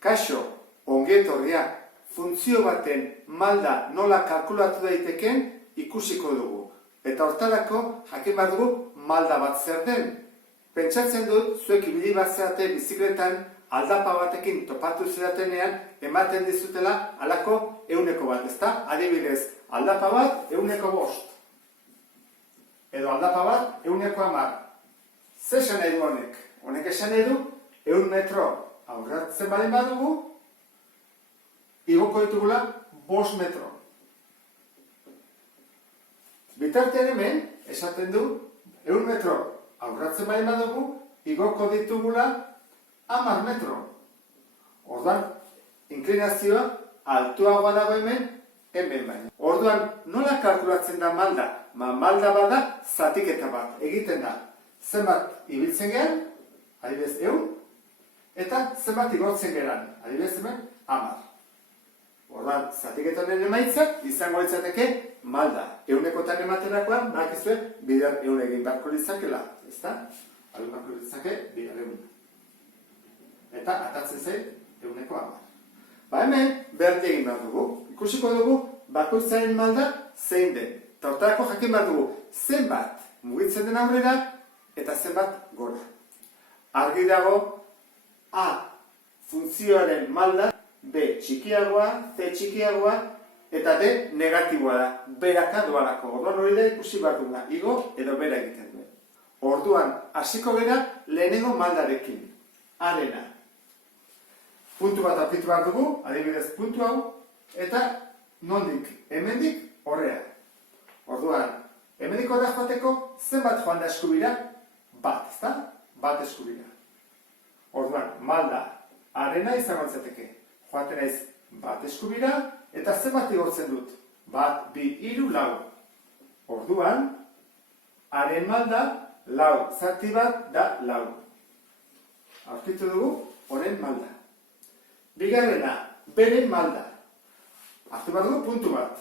Kaixo, ongietorria, funtzio baten malda nola kalkulatu daiteken ikusiko dugu. Eta hortarako jakin bat dugu malda bat zer den. Pentsatzen dut, zuek ibili bat zarete bizikletan aldapa batekin topatu zeratenean ematen dizutela halako 100 bat, ezta? Adibidez, aldapa bat 105. Edo aldapa bat 110. Zer esan nahi du honek? Honek esan nahi du 100 metro aurratzen balen badugu, igoko ditugula 5 metro. Bitartean hemen, esaten du, 100 metro aurratzen balen badugu, igoko ditugula 10 metro. Orduan, inklinazioa altuagoa dago hemen baina. Orduan, nola kalkulatzen da malda? Malda bada zatiketa bat egiten da. Zenbat ibiltzen gehan, adibidez 100, eta zenbat igortzen gehan, adibidez hemen 10. Orduan, zatiketaren emaitzak izango litzateke malda. 100kotan ematerakoan, bakizue, bider 100 egin beharko litzakela, ezta? Alun beharko litzake, bider 100. Eta atatzen zen 110. Ba hemen, berdin egin behar dugu. Ikusiko dugu, bakoitzaren malda zein den. Eta hortarako jakin behar dugu, zenbat mugitzen den aurrera, eta zenbat gora. Argi dago, A funtzioaren malda, B txikiagoa, C txikiagoa, eta D negatiboa da, beraka doalako. Orduan hori da ikusi behar dugu, igo edo bera egiten duen. Orduan, hasiko gera lehenengo maldarekin, arena. Puntu bat aurkitu behar dugu, adibidez puntu hau, eta nondik, hemendik, horrea. Orduan, hemendik horrea joateko, zenbat joan da eskubira? Bat, ezta? Bat eskubira. Orduan, malda, arena izango litzateke. Joaten naiz bat eskubira, eta zenbat igortzen dut? Bat, bi, hiru, lau. Orduan, haren malda, lau. Zati bat da lau. Aurkitu dugu, honen malda. Bigarrena, beren malda. Hartu bat dugu puntu bat,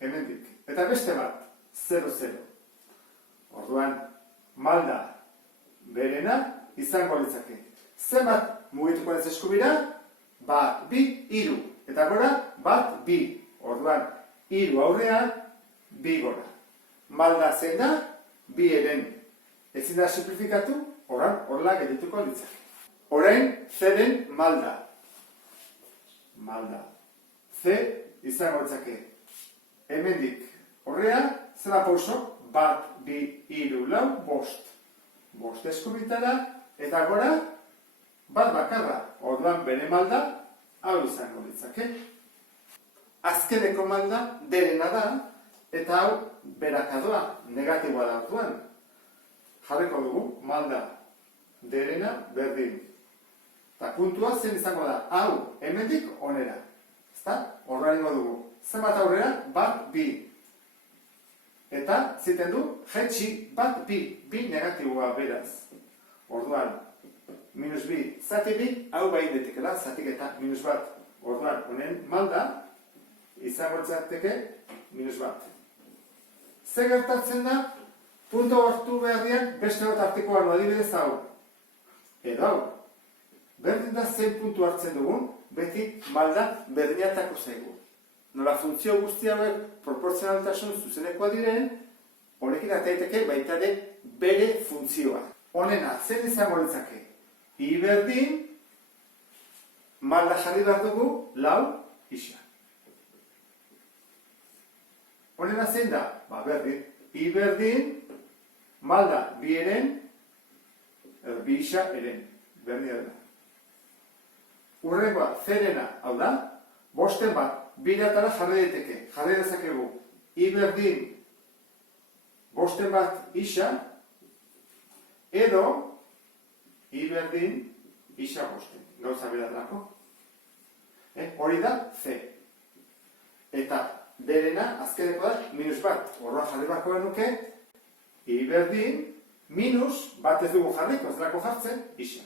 hemendik. Eta beste bat, 0,0. Orduan, malda, berena izango litzake. Zenbat mugituko ez eskubira? Bat, bi, hiru. Eta gora, bat, bi. Orduan, hiru aurrean, bi gora. Malda zein da, bi eren. Ezin da simplifikatu, horrela geldituko litzake. Orain, zeren malda. Malda. Z izango litzake. Hemendik horrea, zela pauso, bat, bi, hiru, lau, bost. Bost eskubitara, eta gora, bat bakarra. Orduan bere malda, hau izango litzake. Azkeneko malda, derena da, eta hau berakadoa, negatiboa da orduan. Jarriko dugu, malda, derena, berdin. Eta puntua zen izango da, hau, hemendik onera. Ezta? Horra ingo dugu. Zenbat aurrera, bat, bi. Eta, ziten du, jetxi, bat, bi. Bi negatiboa beraz. Orduan, minus bi, zati bi, hau bai detekela, zatik eta minus bat. Orduan, honen malda, izango litzateke minus bat. Ze gertatzen da, puntu hartu beharrian, beste bat artikoan adibidez hau. Edo hau. Berdin da zein puntu hartzen dugun, beti malda berdinatako zaigu. Nola funtzio guzti hauek proportzionaltasun zuzenekoa diren, honekin daiteke baita ere bere funtzioa. Honena, zen izango litzake? I berdin, malda jarri behar dugu, lau, isa. Honena zein da? Ba, berdin. I berdin, malda bi eren, bi isa eren. Berdin da. Urrengoa, zerena, hau da, bosten bat, biratara jarri daiteke. Jarri dezakegu. I berdin, bosten bat isa, edo, I berdin, isa bosten. Gauza beratarako. Hori da, C. Eta derena, azkeneko da, minus bat. Horroa jarri bako genuke, I berdin, minus, bat ez dugu jarriko, ez delako jartzen, isa.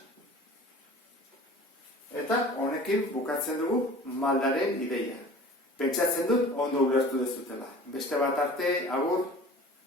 Eta honekin bukatzen dugu maldaren ideia. Pentsatzen dut ondo ulertu dezutela. Beste bat arte, agur.